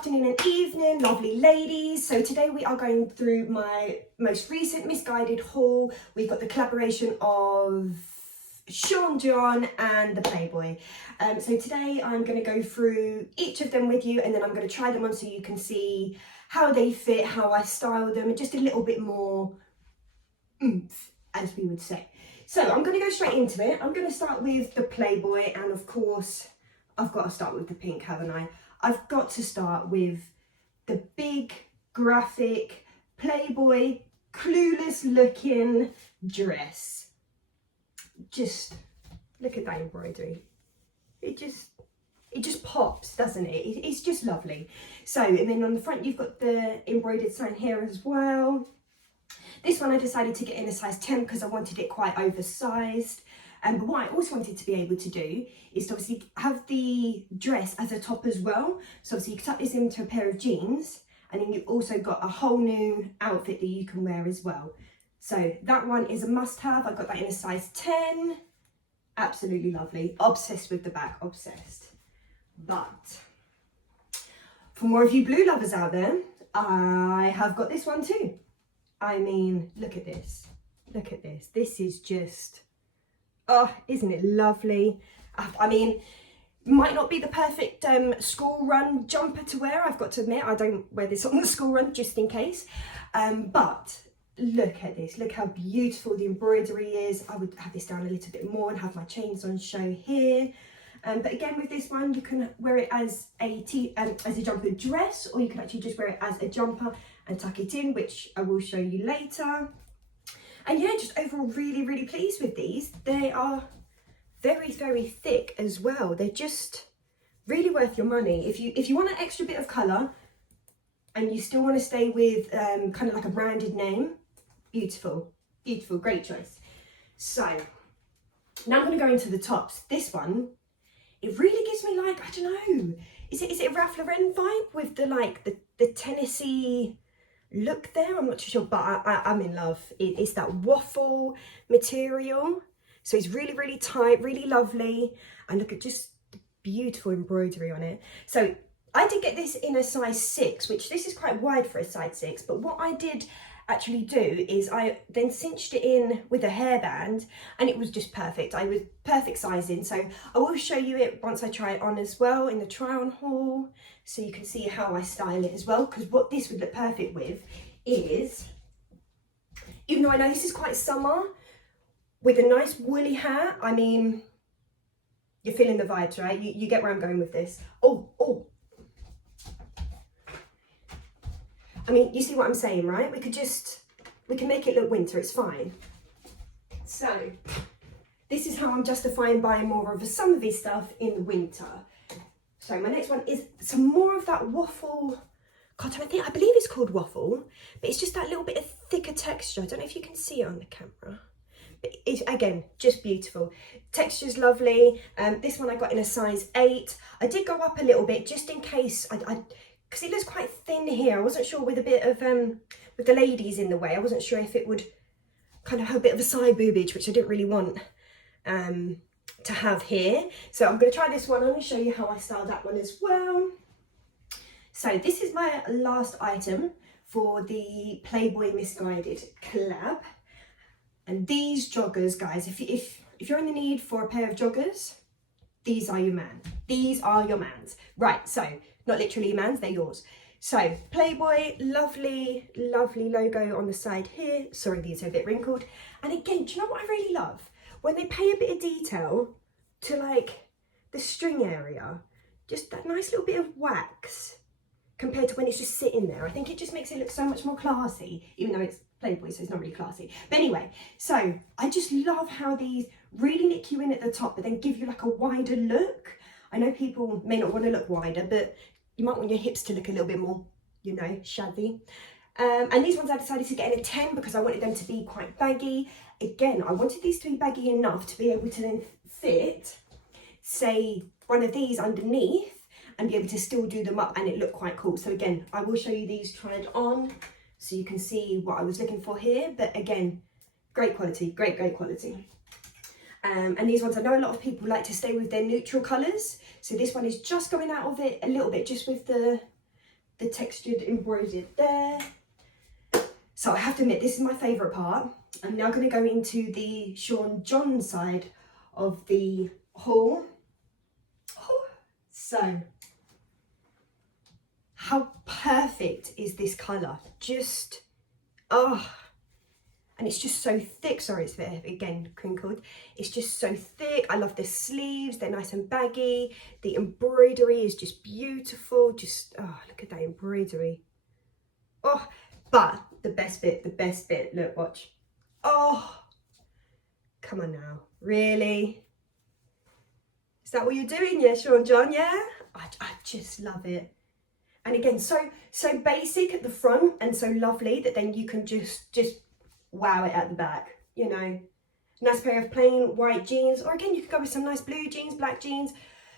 afternoon and evening, lovely ladies. So today we are going through my most recent Missguided haul. We've got the collaboration of Sean John and the Playboy. So today I'm going to go through each of them with you, and then I'm going to try them on so you can see how they fit, how I style them, and just a little bit more oomph, as we would say. So I'm going to go straight into it. I'm going to start with the Playboy, and of course I've got to start with the pink, haven't I? I've got to start with the big graphic Playboy clueless looking dress. Just look at that embroidery. It just pops, doesn't it? It's just lovely. So, and then on the front you've got the embroidered sign here as well. This one I decided to get in a size 10 because I wanted it quite oversized. But what I also wanted to be able to do is to obviously have the dress as a top as well. So obviously you can tuck this into a pair of jeans, and then you've also got a whole new outfit that you can wear as well. So that one is a must-have. I got that in a size 10. Absolutely lovely. Obsessed with the back, obsessed. But for more of you blue lovers out there, I have got this one too. I mean, look at this. Look at this. This is just... oh, isn't it lovely? I mean, might not be the perfect school run jumper to wear. I've got to admit, I don't wear this on the school run just in case. But look at this. Look how beautiful the embroidery is. I would have this down a little bit more and have my chains on show here. But again, with this one, you can wear it as a jumper dress, or you can actually just wear it as a jumper and tuck it in, which I will show you later. And yeah, just overall really, really pleased with these. They are very, very thick as well. They're just really worth your money. If you want an extra bit of colour and you still want to stay with kind of like a branded name, beautiful, beautiful, great choice. So now I'm going to go into the tops. This one, it really gives me like, I don't know, is it a Ralph Lauren vibe with the like the Tennessee look there? I'm not too sure, but I'm in love. It's that waffle material, so it's really, really tight, really lovely, and look at just the beautiful embroidery on it. So I did get this in a size 6, which this is quite wide for a size 6, but what I did actually do is I then cinched it in with a hairband, and it was just perfect. I was perfect sizing, so I will show you it once I try it on as well in the try on haul, so you can see how I style it as well. Because what this would look perfect with is, even though I know this is quite summer, with a nice woolly hat. I mean, you're feeling the vibes, right? You get where I'm going with this. Oh, I mean, you see what I'm saying, right? We can make it look winter, it's fine. So this is how I'm justifying buying more of a summery stuff in the winter. So my next one is some more of that waffle cotton. I believe it's called waffle, but it's just that little bit of thicker texture. I don't know if you can see it on the camera, but it's, again, just beautiful. Texture's lovely. This one I got in a size 8. I did go up a little bit just in case because it looks quite thin here. I wasn't sure with a bit of with the ladies in the way, I wasn't sure if it would kind of have a bit of a side boobage, which I didn't really want to have here. So I'm going to try this one on and show you how I style that one as well. So this is my last item for the Playboy Missguided collab, and these joggers, guys, if you're in the need for a pair of joggers, these are your man. These are your mans. Right, so not literally mans, they're yours. So Playboy, lovely, lovely logo on the side here. Sorry, these are a bit wrinkled. And again, do you know what I really love? When they pay a bit of detail to like the string area, just that nice little bit of wax compared to when it's just sitting there. I think it just makes it look so much more classy, even though it's Playboy, so it's not really classy. But anyway, so I just love how these really nick you in at the top, but then give you like a wider look. I know people may not want to look wider, but you might want your hips to look a little bit more, you know, shabby. And these ones I decided to get in a 10 because I wanted them to be quite baggy. Again, I wanted these to be baggy enough to be able to then fit, say, one of these underneath and be able to still do them up and it looked quite cool. So again, I will show you these tried on so you can see what I was looking for here. But again, great quality, great quality. And these ones, I know a lot of people like to stay with their neutral colours. So this one is just going out of it a little bit, just with the the textured embroidered there. So I have to admit, this is my favourite part. I'm now going to go into the Sean John side of the haul. So, how perfect is this colour? Just, oh, and it's just so thick. Sorry, it's again crinkled. It's just so thick. I love the sleeves, they're nice and baggy. The embroidery is just beautiful. Just, oh, look at that embroidery. Oh, but the best bit, look, watch. Oh, come on now, really? Is that what you're doing? Yeah, Sean John, yeah? I just love it. And again, so basic at the front and so lovely that then you can just wow it at the back, you know. Nice pair of plain white jeans, or again, you could go with some nice blue jeans, black jeans,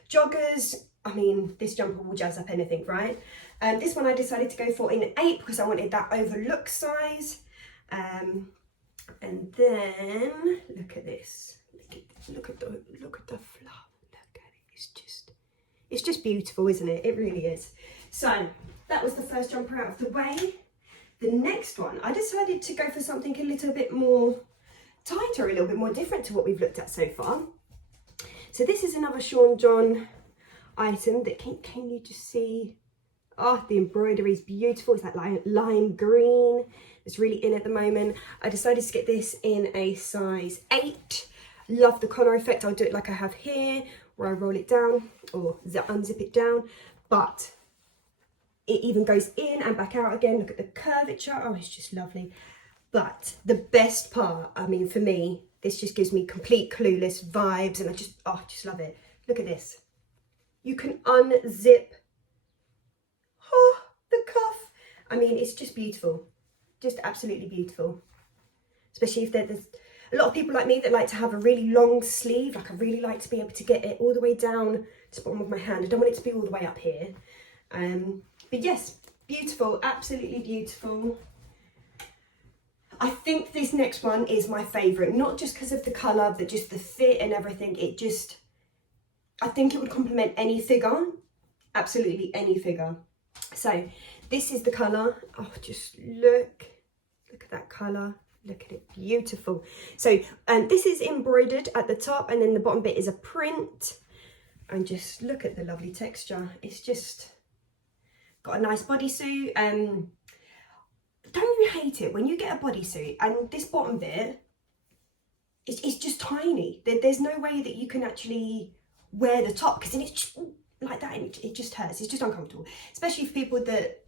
joggers. I mean, this jumper will jazz up anything, right? This one I decided to go for in 8 because I wanted that overlook size. And then look at this. Look at the fluff. Look at it. It's just beautiful, isn't it? It really is. So that was the first jumper out of the way. The next one, I decided to go for something a little bit more tighter, a little bit more different to what we've looked at so far. So this is another Sean John item that can you just see? Oh, the embroidery is beautiful. It's that lime green. It's really in at the moment. I decided to get this in a size 8. Love the collar effect. I'll do it like I have here, where I roll it down or unzip it down, but it even goes in and back out again. Look at the curvature. Oh, it's just lovely. But the best part, I mean, for me, this just gives me complete clueless vibes, and I just love it. Look at this. You can unzip the cuff. I mean, it's just beautiful. Just absolutely beautiful. Especially if there's a lot of people like me that like to have a really long sleeve. Like, I really like to be able to get it all the way down to the bottom of my hand. I don't want it to be all the way up here. But yes, beautiful, absolutely beautiful. I think this next one is my favourite, not just because of the colour, but just the fit and everything. I think it would complement any figure, absolutely any figure. So this is the colour. Oh, just look at that colour. Look at it, beautiful. So this is embroidered at the top, and then the bottom bit is a print. And just look at the lovely texture. It's just got a nice bodysuit. Don't you hate it when you get a bodysuit and this bottom bit it's just tiny? There's no way that you can actually wear the top, because then it's just like that, and it just hurts. It's just uncomfortable, especially for people that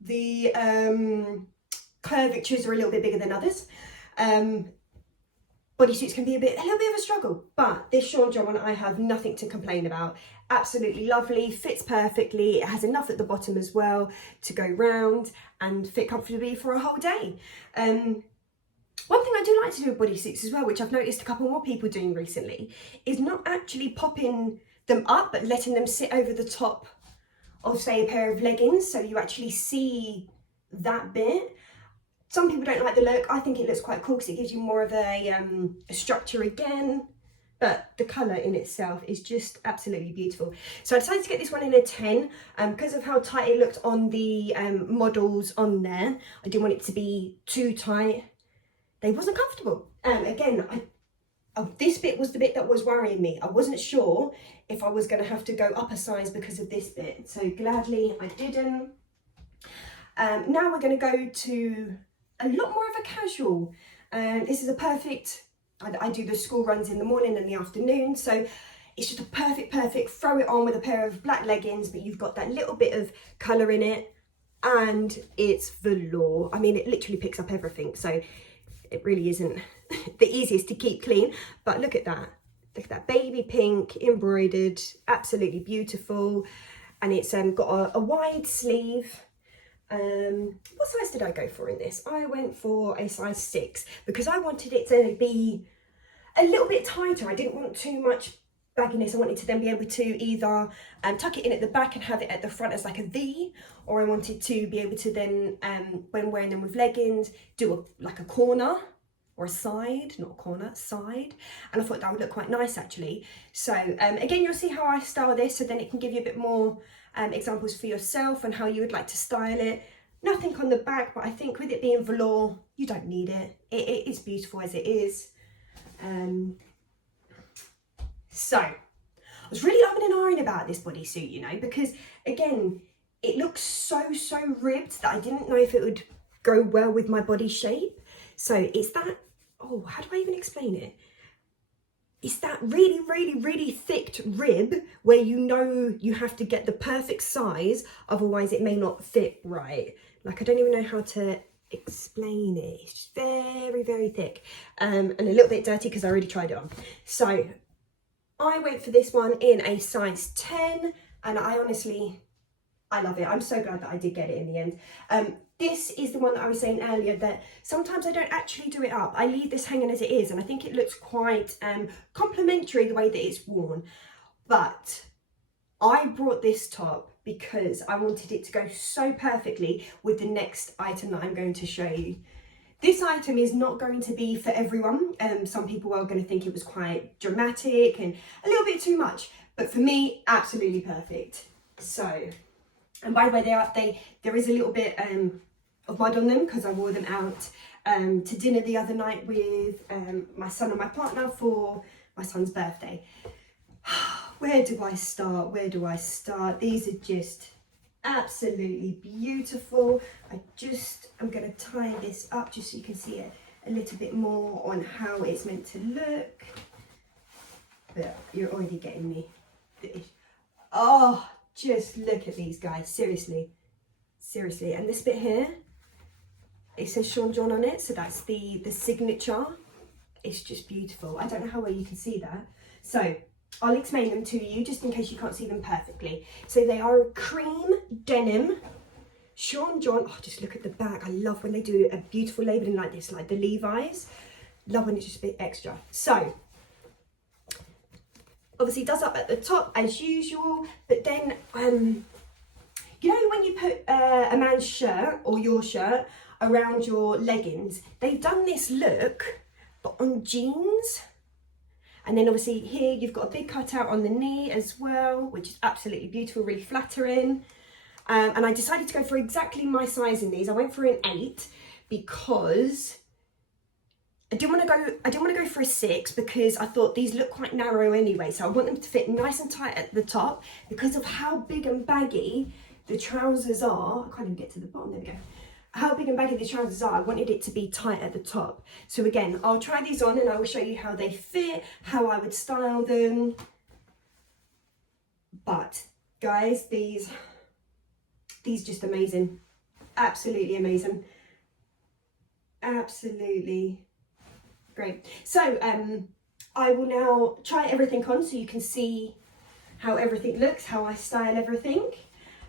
the curvatures are a little bit bigger than others. Bodysuits can be a little bit of a struggle, but this Sean John one, I have nothing to complain about. Absolutely lovely, fits perfectly. It has enough at the bottom as well to go round and fit comfortably for a whole day. One thing I do like to do with bodysuits as well, which I've noticed a couple more people doing recently, is not actually popping them up, but letting them sit over the top of, say, a pair of leggings, so you actually see that bit. Some people don't like the look. I think it looks quite cool because it gives you more of a structure again. But the colour in itself is just absolutely beautiful. So I decided to get this one in a 10 because of how tight it looked on the models on there. I didn't want it to be too tight. They wasn't comfortable. Again, this bit was the bit that was worrying me. I wasn't sure if I was going to have to go up a size because of this bit. So gladly I didn't. Now we're going to go to a lot more of a casual. This is a perfect, I do the school runs in the morning and the afternoon, so it's just a perfect throw it on with a pair of black leggings, but you've got that little bit of colour in it, and it's velour. I mean, it literally picks up everything, so it really isn't the easiest to keep clean. But look at that baby pink embroidered, absolutely beautiful. And it's got a wide sleeve. What size did I go for in this? I went for a size 6 because I wanted it to be a little bit tighter. I didn't want too much bagginess. I wanted to then be able to either tuck it in at the back and have it at the front as like a V, or I wanted to be able to then, when wearing them with leggings, do like a corner or a side, not a corner, side. And I thought that would look quite nice actually. So again, you'll see how I style this, so then it can give you a bit more examples for yourself and how you would like to style it. Nothing on the back, but I think with it being velour, you don't need it. It is beautiful as it is. So I was really loving and ahhing about this bodysuit, you know, because again, it looks so ribbed that I didn't know if it would go well with my body shape. So it's that, oh, how do I even explain it? It's that really thick rib where you know you have to get the perfect size, otherwise it may not fit right. Like, I don't even know how to explain it. It's just very thick, and a little bit dirty because I already tried it on. So I went for this one in a size 10, and I love it. I'm so glad that I did get it in the end. This is the one that I was saying earlier, that sometimes I don't actually do it up. I leave this hanging as it is, and I think it looks quite complimentary the way that it's worn. But I brought this top because I wanted it to go so perfectly with the next item that I'm going to show you. This item is not going to be for everyone. Some people are going to think it was quite dramatic and a little bit too much, but for me, absolutely perfect. So, and by the way, there is a little bit of mud on them because I wore them out to dinner the other night with my son and my partner for my son's birthday. Where do I start? Where do I start? These are just absolutely beautiful. I'm going to tie this up just so you can see it a little bit more on how it's meant to look. But you're already getting me. Oh, just look at these guys, seriously. And this bit here, it says Sean John on it, so that's the signature. It's just beautiful. I don't know how well you can see that. So I'll explain them to you just in case you can't see them perfectly. So they are a cream denim, Sean John. Oh, just look at the back. I love when they do a beautiful labelling like this, like the Levi's. Love when it's just a bit extra. So obviously it does up at the top as usual, but then you know when you put a man's shirt or your shirt around your leggings, they've done this look but on jeans. And then obviously here you've got a big cutout on the knee as well, which is absolutely beautiful, really flattering. And I decided to go for exactly my size in these. I went for an 8 because I didn't want to go for a 6 because I thought these look quite narrow anyway. So I want them to fit nice and tight at the top because of how big and baggy the trousers are. I can't even get to the bottom, there we go. How big and baggy the trousers are, I wanted it to be tight at the top. So again, I'll try these on and I will show you how they fit, how I would style them. But guys, these just amazing. Absolutely amazing. Absolutely great. So I will now try everything on so you can see how everything looks, how I style everything.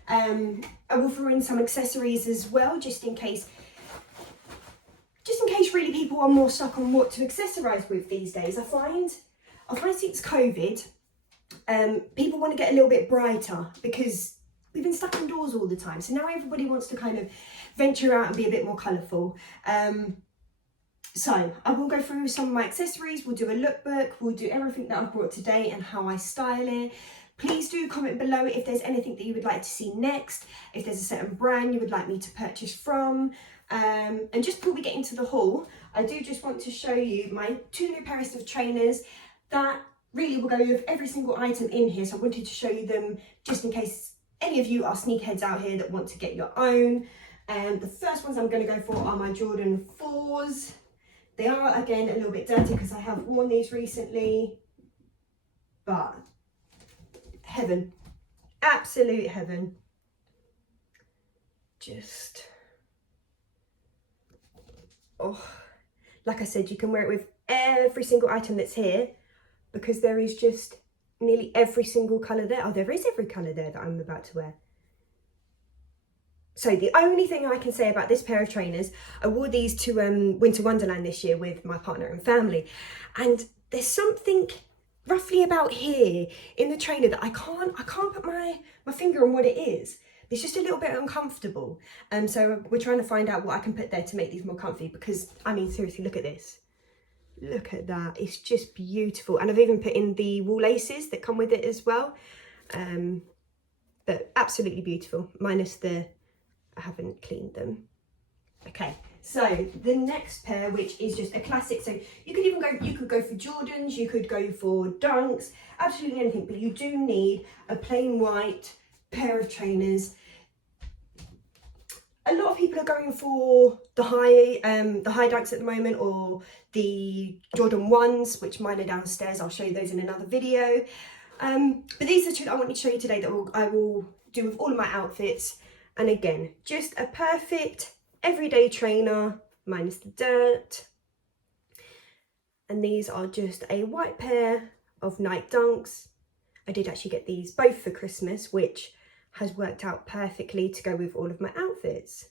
I will throw in some accessories as well, just in case really people are more stuck on what to accessorize with these days. I find since COVID, people want to get a little bit brighter because we've been stuck indoors all the time. So now everybody wants to kind of venture out and be a bit more colourful. So I will go through some of my accessories. We'll do a lookbook. We'll do everything that I've brought today and how I style it. Please do comment below if there's anything that you would like to see next, if there's a certain brand you would like me to purchase from. And just before we get into the haul, I do just want to show you my 2 new pairs of trainers that really will go with every single item in here. So I wanted to show you them just in case any of you are sneakerheads out here that want to get your own. And the first ones I'm going to go for are my Jordan 4s. They are, again, a little bit dirty because I haven't worn these recently, but heaven, absolute heaven. Just, oh, like I said, you can wear it with every single item that's here because there is just nearly every single colour there. Oh, there is every colour there that I'm about to wear. So the only thing I can say about this pair of trainers, I wore these to Winter Wonderland this year with my partner and family, and there's something roughly about here in the trainer that I can't put my finger on what it is. It's just a little bit uncomfortable. So we're trying to find out what I can put there to make these more comfy because, I mean, seriously, look at this. Look at that. It's just beautiful. And I've even put in the wool laces that come with it as well. but absolutely beautiful, minus I haven't cleaned them. Okay, so the next pair, which is just a classic, so you could go for Jordans, you could go for Dunks, absolutely anything, but you do need a plain white pair of trainers. A lot of people are going for the high Dunks at the moment, or the Jordan 1s, which mine are downstairs. I'll show you those in another video. But these are two that I want to show you today that I will do with all of my outfits. And again, just a perfect everyday trainer, minus the dirt. And these are just a white pair of Nike Dunks. I did actually get these both for Christmas, which has worked out perfectly to go with all of my outfits.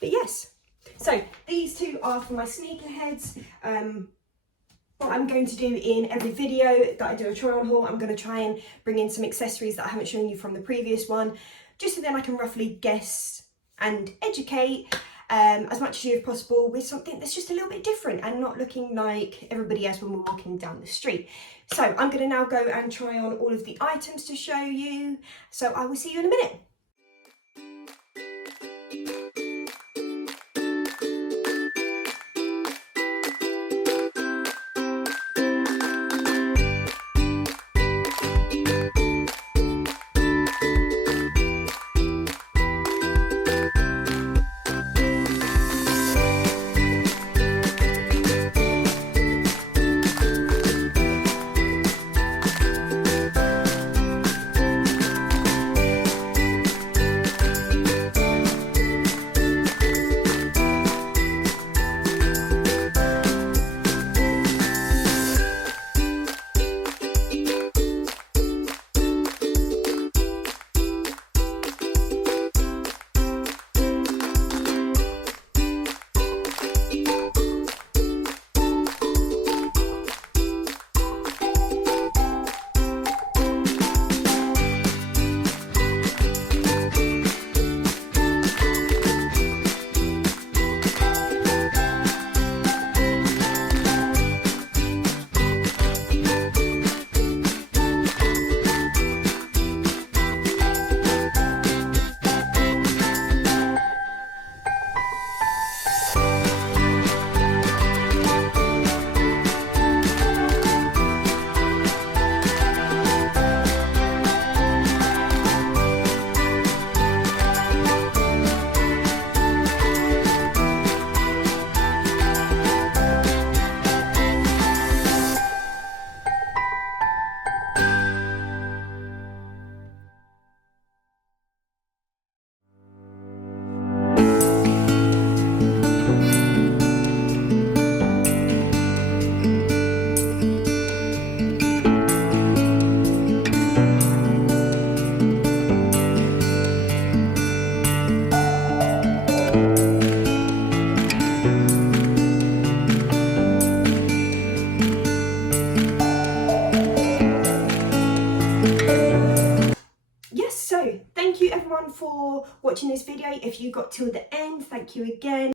But yes, so these two are for my sneakerheads. What I'm going to do in every video that I do a try on haul, I'm going to try and bring in some accessories that I haven't shown you from the previous one, just so then I can roughly guess and educate as much as you as possible with something that's just a little bit different and not looking like everybody else when we're walking down the street. So I'm going to now go and try on all of the items to show you. So I will see you in a minute. Thank you everyone for watching this video. If you got till the end, thank you again.